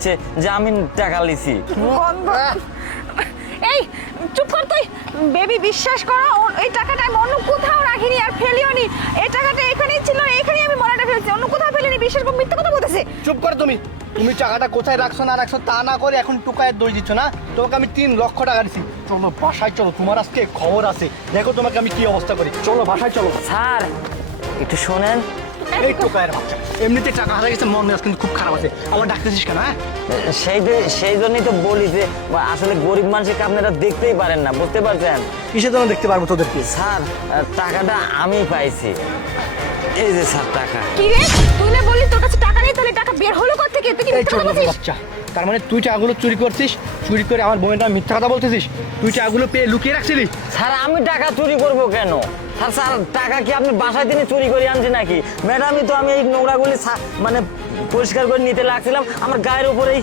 হচ্ছে যে আমি টাকা লিছি। গন্ধ। এই চুপ কর তুই। বেবি বিশ্বাস করো এই টাকাটা আমি অন্য কোথাও রাখিনি আর ফেলিও নি। এই টাকাটা এখানেই ছিল, এখানেই আমি মলাটা ফেলছি, অন্য কোথাও ফেলিনি। বিশ্বাস করো, মিথ্যা কথা বলতেছে। চুপ করো তুমি। তুমি টাকাটা কোথায় রাখছো না রাখছো তা না করে এখন টুকায়ের দোষ দিচ্ছ না। তোমাকে আমি 3 লক্ষ টাকা দিচ্ছি, চলো বাসায় চলো, তোমার আজকে খবর আছে। দেখো তোমাকে আমি কি অবস্থা করি, চলো বাসায় চলো। স্যার একটু শোনেন। এই টুকায়ের বাচ্চা, এমনিতে টাকা হারিয়ে গেছে, মন মেজাজ কিন্তু খুব খারাপ আছে। আমার ডাকতেছিস কেন? হ্যাঁ সেই জন্যই তো বলি যে আসলে গরিব মানুষকে আপনারা দেখতেই পারেন না, বুঝতে পারছেন? কিসের জন্য দেখতে পারবো তোদেরকে? স্যার টাকাটা আমি পাইছি, এই যে স্যার টাকা। কি রে, তুই না বললি তোর কাছে টাকা নেই, তাহলে টাকা বের হলো কোথা থেকে? তুই কি এই মিথ্যা ছোট কথা বলছিস? বাচ্চা, তার মানে তুই টাকাগুলো চুরি করছিস, চুরি করে আমার বোনের নামে মিথ্যা কথা বলতেছিস। তুই টাকাগুলো পেয়ে লুকিয়ে রাখছিলি। স্যার আমি টাকা চুরি করব কেন? স্যার স্যার টাকা কি আপনি বাসায় থেকে চুরি করে আনছি নাকি? ম্যাডামই তো আমি এই নোংরাগুলি মানে পরিষ্কার করে নিতে লাগছিলাম, আমার গায়ের উপরেই